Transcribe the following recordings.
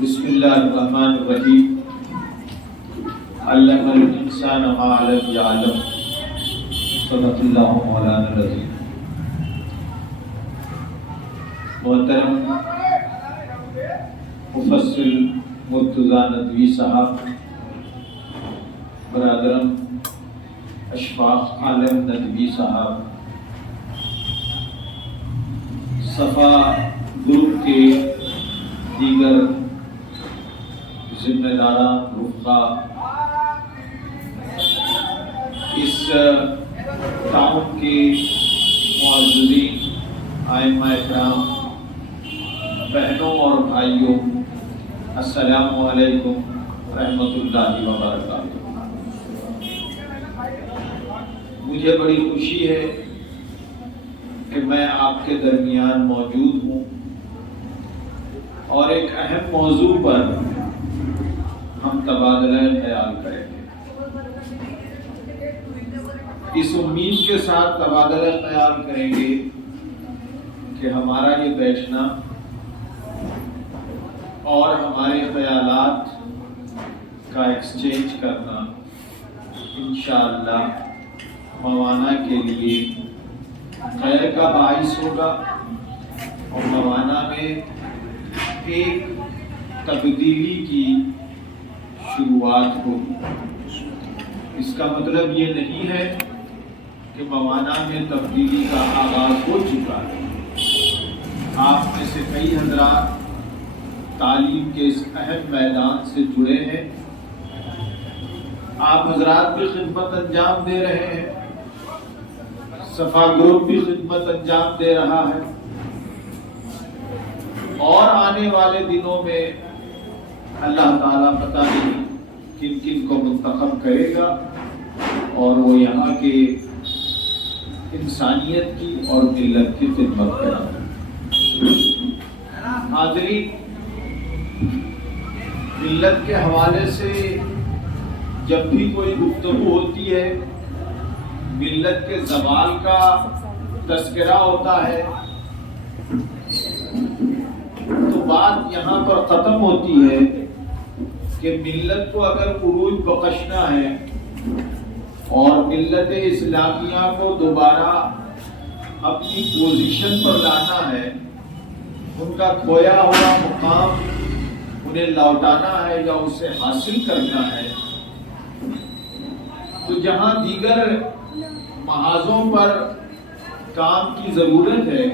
بسم اللہ الرحمن الرحیم علم الانسان ما لم يعلم صدق اللہ مولانا العظیم۔ محترم مفسر مرتضیٰ ندوی صاحب، برادرم اشفاق عالم ندوی صاحب، صفا گروپ کے دیگر ذمہ داران، رفقا، اس ٹاؤن کے معززین، ائمہ اکرام، بہنوں اور بھائیوں، السلام علیکم رحمۃ اللہ وبرکاتہ۔ مجھے بڑی خوشی ہے کہ میں آپ کے درمیان موجود ہوں اور ایک اہم موضوع پر ہم تبادلہ خیال کریں گے۔ اس امید کے ساتھ تبادلہ خیال کریں گے کہ ہمارا یہ بیٹھنا اور ہمارے خیالات کا ایکسچینج کرنا انشاءاللہ موانا کے لیے خیر کا باعث ہوگا اور موانا میں ایک تبدیلی کی شروعات ہوگی۔ اس کا مطلب یہ نہیں ہے کہ موانا میں تبدیلی کا آغاز ہو چکا ہے۔ آپ میں سے کئی حضرات تعلیم کے اس اہم میدان سے جڑے ہیں، آپ حضرات بھی خدمت انجام دے رہے ہیں، صفا گروپ بھی خدمت انجام دے رہا ہے، اور آنے والے دنوں میں اللہ تعالیٰ پتہ نہیں کن کن کو منتخب کرے گا اور وہ یہاں کے انسانیت کی اور ملت کی خدمت کرے گا۔ حاضرین، ملت کے حوالے سے جب بھی کوئی گفتگو ہوتی ہے، ملت کے زوال کا تذکرہ ہوتا ہے، تو بات یہاں پر ختم ہوتی ہے کہ ملت کو اگر عروج بخشنا ہے اور ملت اسلامیہ کو دوبارہ اپنی پوزیشن پر لانا ہے، ان کا کھویا ہوا مقام انہیں لوٹانا ہے یا اسے حاصل کرنا ہے، تو جہاں دیگر محاذوں پر کام کی ضرورت ہے،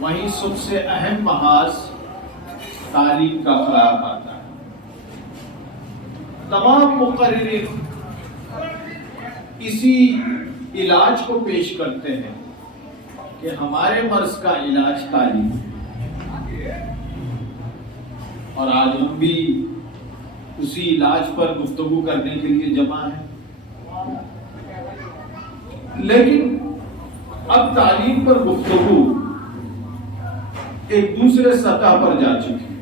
وہیں سب سے اہم محاذ تعلیم کا خیال آتا ہے۔ تمام مقررین اسی علاج کو پیش کرتے ہیں کہ ہمارے مرض کا علاج تعلیم ہے، اور آج ہم بھی اسی علاج پر گفتگو کرنے کے لیے جمع ہیں۔ لیکن اب تعلیم پر گفتگو ایک دوسرے سطح پر جا چکی ہے۔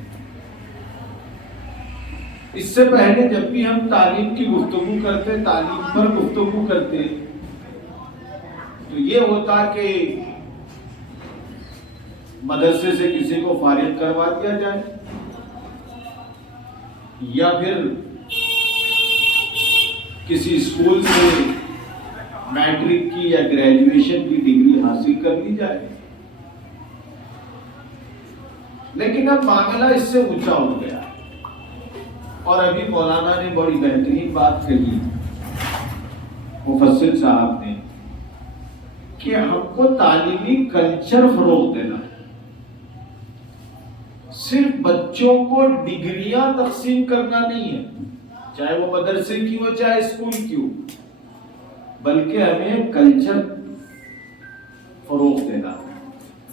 اس سے پہلے جب بھی ہم تعلیم کی گفتگو کرتے، تعلیم پر گفتگو کرتے، تو یہ ہوتا کہ مدرسے سے کسی کو فارغ کروا دیا جائے، یا پھر کسی اسکول سے میٹرک کی یا گریجویشن کی ڈگری حاصل کر لی جائے۔ لیکن اب معاملہ اس سے اونچا ہو گیا، اور ابھی مولانا نے بڑی بہترین بات کہی، مفسر صاحب نے، کہ ہم کو تعلیمی کلچر فروغ دینا ہے۔ صرف بچوں کو ڈگریاں تقسیم کرنا نہیں ہے، چاہے وہ مدرسے کی ہو چاہے اسکول کی ہو، بلکہ ہمیں کلچر فروغ دینا ہے۔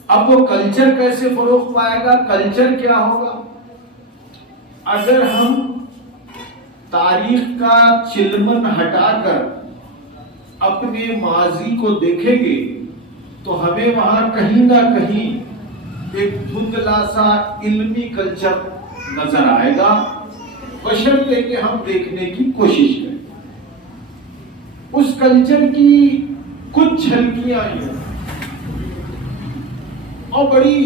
اب وہ کلچر کیسے فروغ پائے گا؟ کلچر کیا ہوگا؟ اگر ہم تاریخ کا چلمن ہٹا کر اپنے ماضی کو دیکھیں گے تو ہمیں وہاں کہیں نہ کہیں ایک دھندلا سا علمی کلچر نظر آئے گا، بشرطے کہ ہم دیکھنے کی کوشش کریں۔ اس کلچر کی کچھ جھلکیاں ہیں اور بڑی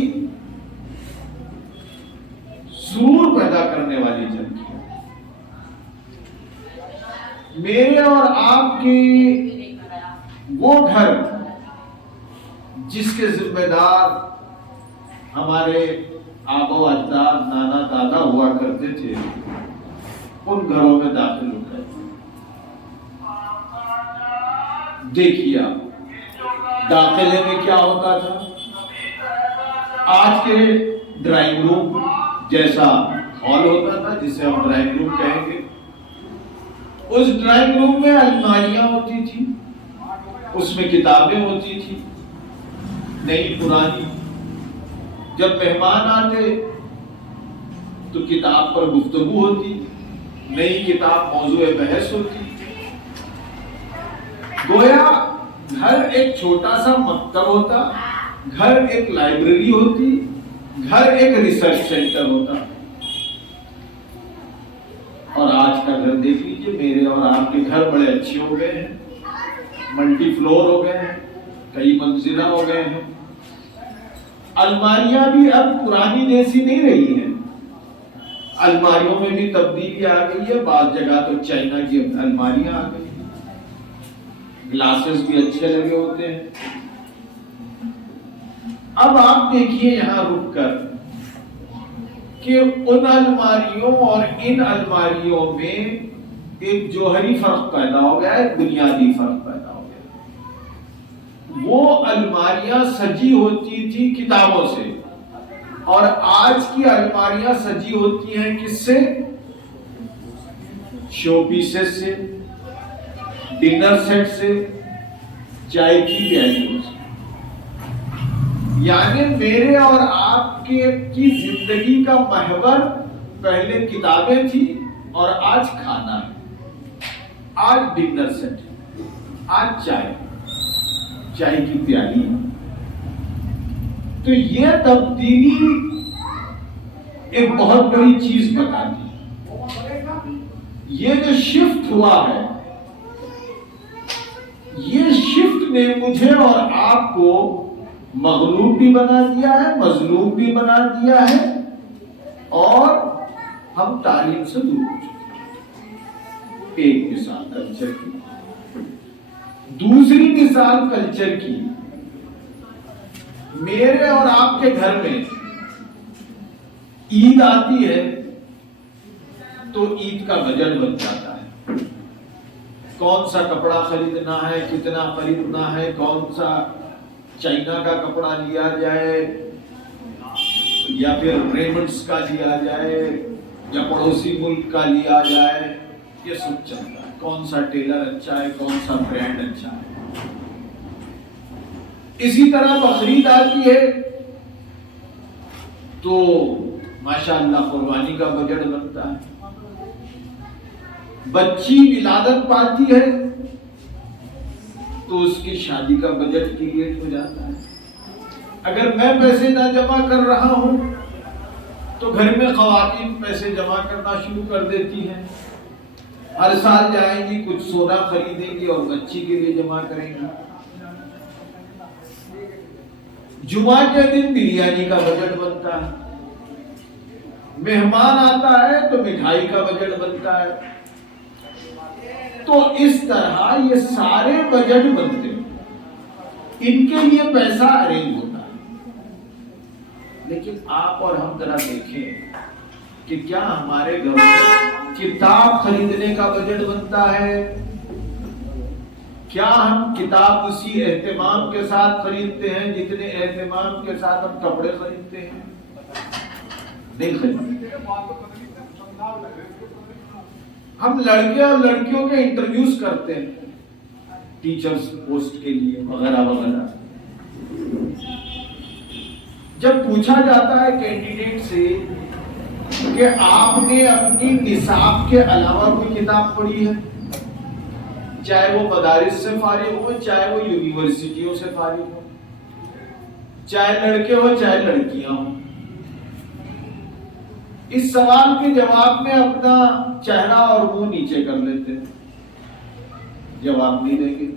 سرور پیدا کرنے والی جھلکیاں. میرے اور آپ کے وہ گھر جس کے ذمہ دار ہمارے آبا و اجداد نانا دادا ہوا کرتے تھے، ان گھروں میں داخل ہو گئے. دیکھیے آپ داخلے میں کیا ہوتا تھا. آج کے ڈرائنگ روم جیسا ہال ہوتا تھا جسے ہم ڈرائنگ روم کہیں گے. اس ڈرائنگ روم میں الماریاں ہوتی تھی، اس میں کتابیں ہوتی تھی نئی پرانی. جب مہمان آتے تو کتاب پر گفتگو ہوتی، نئی کتاب موضوع بحث ہوتی. گویا گھر ایک چھوٹا سا مکتب ہوتا، گھر ایک لائبریری ہوتی، گھر ایک ریسرچ سینٹر ہوتا. اور آج کا گھر دیکھ لیجئے، میرے اور آپ کے گھر بڑے اچھے ہو گئے ہیں، ملٹی فلور ہو گئے ہیں، کئی منزلہ ہو گئے ہیں. الماریاں بھی اب پرانی جیسی نہیں رہی ہیں، الماریوں میں بھی تبدیلی آ گئی ہے. بعض جگہ تو چائنا کی الماریاں آ گئی ہیں، گلاسز بھی اچھے لگے ہوتے ہیں. اب آپ دیکھیے یہاں رک کر کہ ان الماریوں اور ان الماریوں میں ایک جوہری فرق پیدا ہو گیا ہے، بنیادی فرق پیدا ہو گیا. وہ الماریاں سجی ہوتی تھی کتابوں سے، اور آج کی الماریاں سجی ہوتی ہیں کس سے؟ شو پیسز سے، ڈنر سیٹ سے، چائے کی پیالیوں سے. یعنی میرے اور آپ کی زندگی کا محور پہلے کتابیں تھی اور آج کھانا ہے، آج ڈنر سیٹ ہے، آج چائے کی پیالی ہے. تو یہ تبدیلی ایک بہت بڑی چیز بتاتی ہے. یہ جو شفٹ ہوا ہے، یہ شفٹ نے مجھے اور آپ کو مغلوب بھی بنا دیا ہے، مظلوم بھی بنا دیا ہے، اور ہم تعلیم سے دور ہو چکے ہیں. ایک مثال کلچر کی. دوسری مثال کلچر کی. میرے اور آپ کے گھر میں عید آتی ہے تو عید کا بجٹ بن جاتا ہے. کون سا کپڑا خریدنا ہے، کتنا خریدنا ہے، کون سا چائنا کا کپڑا لیا جائے یا پھر ریمنڈس کا لیا جائے یا پڑوسی ملک کا لیا جائے، یہ سب چلتا ہے. کون سا ٹیلر اچھا ہے، کون سا برانڈ اچھا ہے. اسی طرح بقرعید آتی ہے تو ماشاءاللہ قربانی کا بجٹ بنتا ہے. بچی ولادت پاتی ہے تو اس کی شادی کا بجٹ کریٹ ہو جاتا ہے. اگر میں پیسے نہ جمع کر رہا ہوں تو گھر میں خواتین پیسے جمع کرنا شروع کر دیتی ہیں. ہر سال جائیں گی، کچھ سونا خریدیں گی اور بچی کے لیے جمع کریں گی. جمعہ کے دن بریانی کا بجٹ بنتا ہے. مہمان آتا ہے تو مٹھائی کا بجٹ بنتا ہے. تو اس طرح یہ سارے بجٹ بنتے ہیں، ان کے لیے پیسہ ارینج ہوتا ہے. لیکن آپ اور ہم ذرا دیکھیں کہ کیا ہمارے گھر میں کتاب خریدنے کا بجٹ بنتا ہے؟ کیا ہم کتاب اسی اہتمام کے ساتھ خریدتے ہیں جتنے اہتمام کے ساتھ ہم کپڑے خریدتے ہیں؟ نہیں خریدتے. ہم لڑکے اور لڑکیوں کے انٹرویوز کرتے ہیں ٹیچرز پوسٹ کے لیے وغیرہ وغیرہ. جب پوچھا جاتا ہے کینڈیڈیٹ سے کہ آپ نے اپنی نصاب کے علاوہ کوئی کتاب پڑھی ہے، چاہے وہ مدارس سے فارغ ہو، چاہے وہ یونیورسٹیوں سے فارغ ہو، چاہے لڑکے ہو چاہے لڑکیاں ہوں، اس سوال کے جواب میں اپنا چہرہ اور منہ نیچے کر لیتے ہیں، جواب نہیں دیں گے.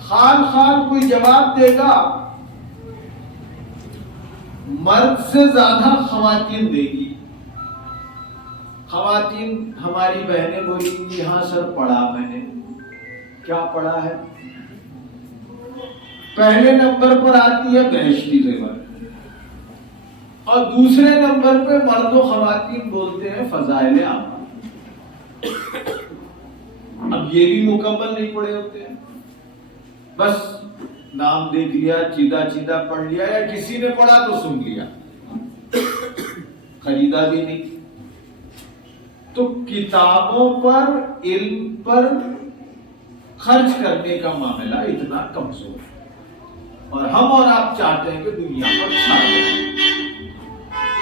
خان کوئی جواب دے گا مرد سے زیادہ خواتین دے گی. خواتین ہماری بہنیں بولیں گی ہاں سر پڑھا میں نے. کیا پڑھا ہے؟ پہلے نمبر پر آتی ہے بہشتی زیور اور دوسرے نمبر پہ مرد و خواتین بولتے ہیں فضائل اعمال. اب یہ بھی مکمل نہیں پڑھے ہوتے ہیں, بس نام دیکھ لیا, چیدہ پڑھ لیا, یا کسی نے پڑھا تو سن لیا, خریدا بھی نہیں. تو کتابوں پر, علم پر خرچ کرنے کا معاملہ اتنا کمزور ہے, اور ہم اور آپ چاہتے ہیں کہ دنیا پر چھا جائے.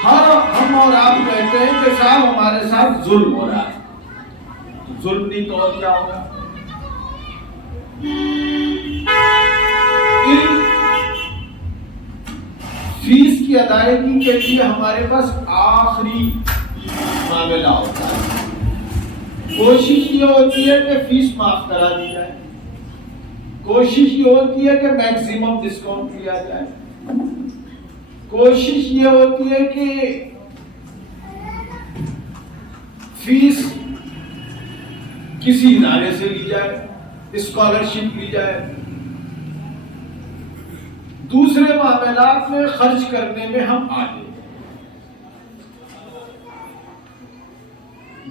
ہم اور آپ کہتے ہیں کہ صاحب ہمارے ساتھ ظلم ہو رہا ہے. ظلم نہیں تو اور کیا ہوگا؟ فیس کی ادائیگی کے لیے ہمارے پاس آخری معاملہ ہوتا ہے. کوشش یہ ہوتی ہے کہ فیس معاف کرا دی جائے, کوشش یہ ہوتی ہے کہ میکسیمم ڈسکاؤنٹ لیا جائے, کوشش یہ ہوتی ہے کہ فیس کسی ادارے سے لی جائے, اسکالرشپ لی جائے. دوسرے معاملات میں خرچ کرنے میں ہم آگے.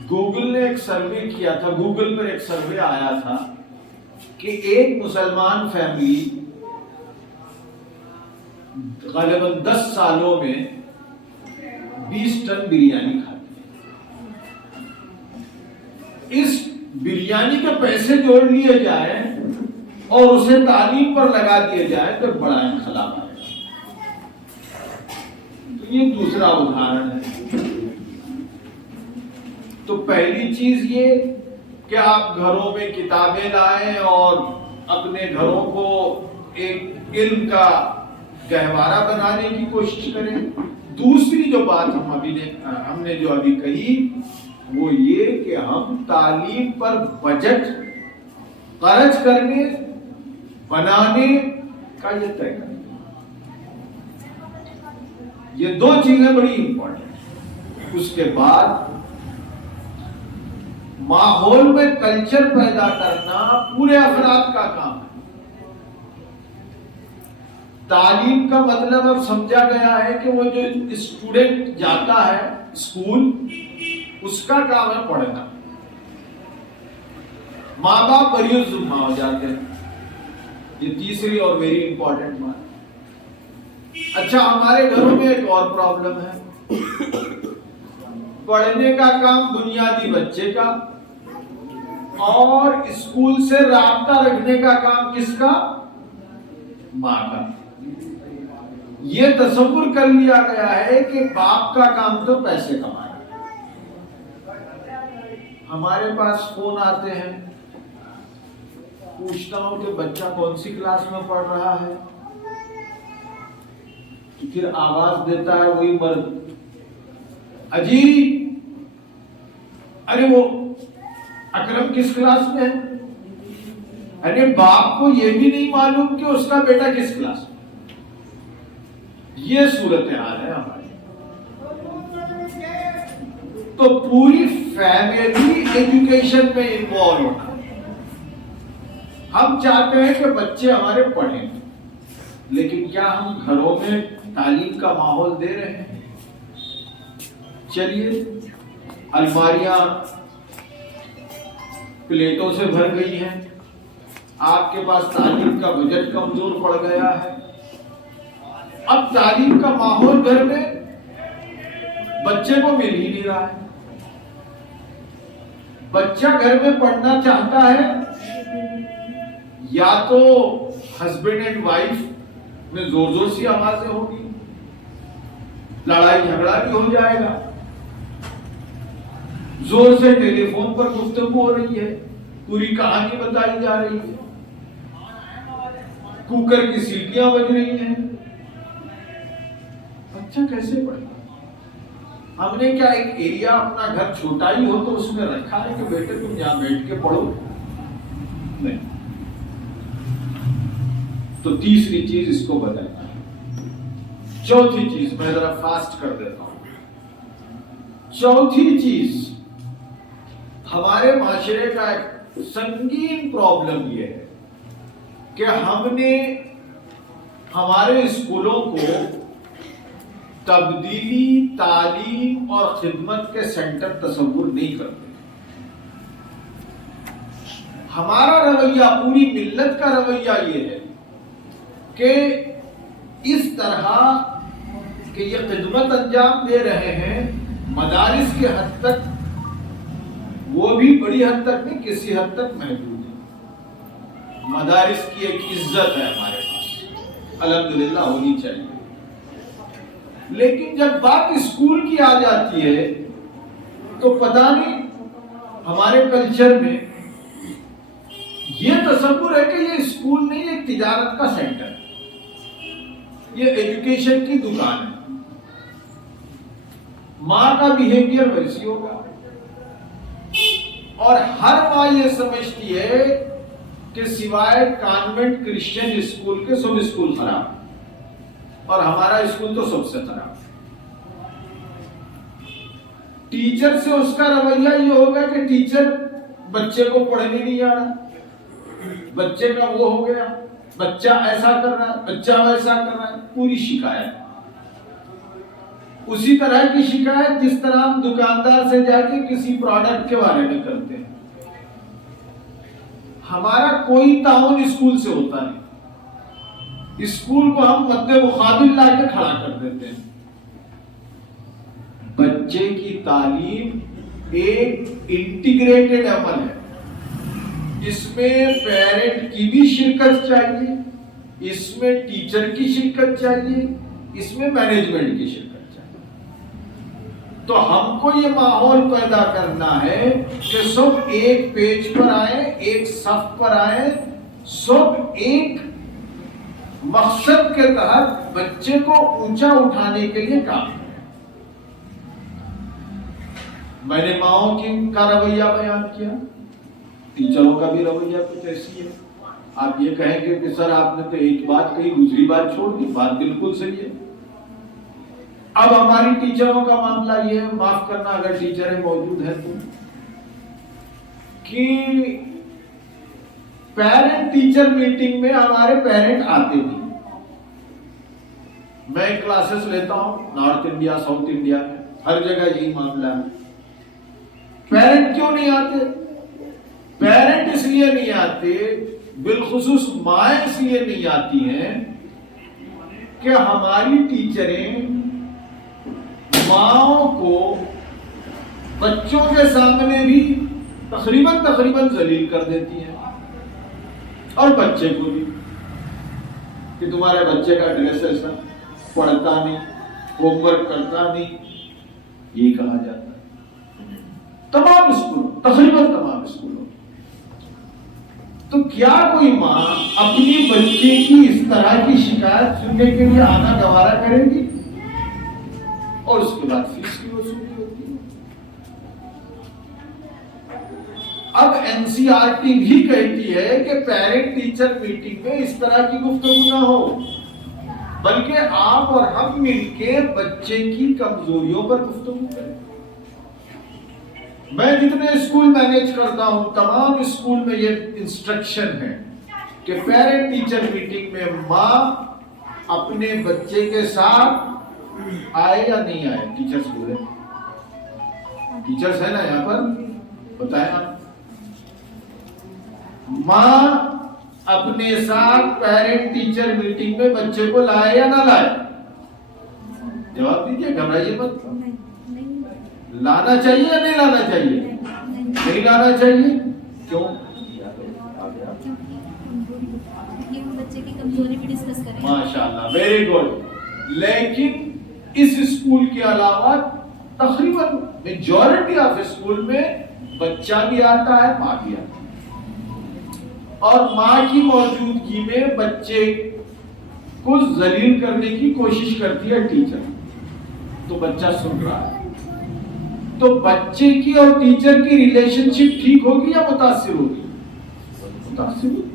گوگل نے ایک سروے کیا تھا, گوگل پر ایک سروے آیا تھا کہ ایک مسلمان فیملی غالباً 10 سالوں میں 20 ٹن بریانی کھاتی ہے. اس بریانی کے پیسے جوڑ لیے جائیں اور اسے تعلیم پر لگا دیا جائے تو بڑا انقلاب آئے. تو یہ دوسرا ادھارن ہے. تو پہلی چیز یہ کہ آپ گھروں میں کتابیں لائیں اور اپنے گھروں کو ایک علم کا گہوارہ بنانے کی کوشش کریں. دوسری جو بات ہم نے جو ابھی کہی وہ یہ کہ ہم تعلیم پر بجٹ خرچ کرنے بنانے کا یہ طے کریں. یہ دو چیزیں بڑی امپورٹنٹ. اس کے بعد ماحول میں کلچر پیدا کرنا پورے افراد کا کام ہے. تعلیم کا مطلب اب سمجھا گیا ہے کہ وہ جو اسٹوڈنٹ جاتا ہے اسکول, اس کا کام ہے پڑھنا. ماں باپ بری ذمہ ہو جاتے ہیں. یہ تیسری اور ویری امپورٹنٹ بات. اچھا, ہمارے گھروں میں ایک اور پرابلم ہے. پڑھنے کا کام بنیادی بچے کا اور اسکول سے رابطہ رکھنے کا کام کس کا؟ ماں کا. یہ تصور کر لیا گیا ہے کہ باپ کا کام تو پیسے کمانا. ہمارے پاس فون آتے ہیں, پوچھتا ہوں کہ بچہ کون سی کلاس میں پڑھ رہا ہے, پھر آواز دیتا ہے وہی مرد, اجی ارے وہ اکرم کس کلاس میں ہے. ارے باپ کو یہ بھی نہیں معلوم کہ اس کا بیٹا کس کلاس میں. یہ صورتحال ہے ہماری. تو پوری فیملی ایجوکیشن میں انوالو ہونا. ہم چاہتے ہیں کہ بچے ہمارے پڑھیں, لیکن کیا ہم گھروں میں تعلیم کا ماحول دے رہے ہیں؟ چلیے, الماریاں پلیٹوں سے بھر گئی ہیں, آپ کے پاس تعلیم کا بجٹ کمزور پڑ گیا ہے. اب تعلیم کا ماحول گھر میں بچے کو مل ہی نہیں رہا ہے. بچہ گھر میں پڑھنا چاہتا ہے, یا تو ہسبینڈ اینڈ وائف میں زور سی آوازیں ہوگی, لڑائی جھگڑا بھی ہو جائے گا, زور سے ٹیلی فون پر گفتگو ہو رہی ہے, پوری کہانی بتائی جا رہی ہے, کوکر کی سیٹیاں بج رہی ہیں. بچہ کیسے پڑھے؟ ہم نے کیا ایک ایریا اپنا گھر چھوٹا ہی ہو تو اس میں رکھا ہے کہ بیٹے تم یہاں بیٹھ کے پڑھو؟ نہیں. تو تیسری چیز اس کو بدلنا ہے. چوتھی چیز میں ذرا فاسٹ کر دیتا ہوں. چوتھی چیز ہمارے معاشرے کا ایک سنگین پرابلم یہ ہے کہ ہم نے ہمارے اسکولوں کو تبدیلی، تعلیم اور خدمت کے سینٹر تصور نہیں کرتے. ہمارا رویہ، پوری ملت کا رویہ یہ ہے کہ اس طرح کہ یہ خدمت انجام دے رہے ہیں مدارس کے حد تک، وہ بھی بڑی حد تک نہیں، کسی حد تک محدود ہے. مدارس کی ایک عزت ہے ہمارے پاس، الحمدللہ ہونی چاہیے. لیکن جب بات اسکول کی آ جاتی ہے تو پتہ نہیں ہمارے کلچر میں یہ تصور ہے کہ یہ اسکول نہیں، ایک تجارت کا سینٹر ہے، یہ ایجوکیشن کی دکان ہے. ماں کا بیہیویئر ویسی ہوگا اور ہر ماں یہ سمجھتی ہے کہ سوائے کانوینٹ کرسچن اسکول کے سب اسکول خراب، اور ہمارا اسکول تو سب سے خراب. ٹیچر سے اس کا رویہ یہ ہوگا کہ ٹیچر بچے کو پڑھنے نہیں آ رہا، بچے کا وہ ہو گیا، بچہ ایسا کر رہا ہے، بچہ ویسا کر رہا ہے. پوری شکایت اسی طرح کی شکایت جس طرح ہم دکاندار سے جا کے کسی پروڈکٹ کے بارے میں کرتے ہیں. ہمارا کوئی تعاون اسکول سے ہوتا نہیں. اسکول کو ہم مد مقابل لا کے کھڑا کر دیتے ہیں. بچے کی تعلیم ایک انٹیگریٹڈ عمل ہے. اس میں پیرنٹ کی بھی شرکت چاہیے، اس میں ٹیچر کی شرکت چاہیے، اس میں مینجمنٹ کی شرکت چاہیے. تو ہم کو یہ ماحول پیدا کرنا ہے کہ سب ایک پیج پر آئیں، ایک صف پر آئیں، سب ایک مقصد کے تحت بچے کو اونچا اٹھانے کے لیے کام کریں. میں نے ماؤں کی کا رویہ بیان کیا، ٹیچروں کا بھی رویہ کچھ ایسی ہے. آپ یہ کہیں گے کہ سر آپ نے تو ایک بات کہی دوسری بات چھوڑ دی. بات بالکل صحیح ہے. اب ہماری ٹیچروں کا معاملہ یہ ہے، معاف کرنا اگر ٹیچریں موجود ہیں تو، کہ پیرنٹ ٹیچر میٹنگ میں ہمارے پیرنٹ آتے نہیں. میں کلاسز لیتا ہوں نارتھ انڈیا، ساؤتھ انڈیا میں، ہر جگہ یہی معاملہ ہے. پیرنٹ کیوں نہیں آتے؟ پیرنٹ اس لیے نہیں آتے، بالخصوص مائیں اس لیے نہیں آتی ہیں کہ ہماری ٹیچریں ماؤں کو بچوں کے سامنے بھی تقریباً ذلیل کر دیتی ہیں، اور بچے کو بھی، کہ تمہارے بچے کا ڈریس ایسا، پڑھتا نہیں، ہوم ورک کرتا نہیں، یہ کہا جاتا ہے. تمام اسکولوں، تقریباً تمام اسکولوں. تو کیا کوئی ماں اپنی بچے کی اس طرح کی شکایت سننے کے لیے آنا گوارا کرے گی؟ اور اس کے بعد فیس کی وصولی ہوتی ہے. اب NCERT بھی کہتی ہے کہ پیرنٹ ٹیچر میٹنگ میں اس طرح کی گفتگو نہ ہو، بلکہ آپ اور ہم مل کے بچے کی کمزوریوں پر گفتگو کریں. میں جتنے اسکول مینیج کرتا ہوں تمام اسکول میں یہ انسٹرکشن ہے کہ پیرنٹ ٹیچر میٹنگ میں ماں اپنے بچے کے ساتھ آئے یا نہیں آئے. ٹیچرز بولے، ٹیچرز ہے نا یہاں پر، بتائیں آپ. ماں اپنے ساتھ پیرنٹ ٹیچر میٹنگ میں بچے کو لائے یا نہ لائے؟ جواب دیجیے، گھبرائیے مت. لانا چاہیے یا نہیں لانا چاہیے؟ نہیں لانا چاہیے. کیوں؟ ماشاءاللہ، ویری گڈ. لیکن اس اسکول کے علاوہ تقریباً میجورٹی آف اسکول میں بچہ بھی آتا ہے، ماں بھی آتا ہے، اور ماں کی موجودگی میں بچے کو ذلیل کرنے کی کوشش کرتی ہے ٹیچر. تو بچہ سن رہا ہے، تو بچے کی اور ٹیچر کی ریلیشن شپ ٹھیک ہوگی یا متاثر ہوگی؟ متاثر ہوگی.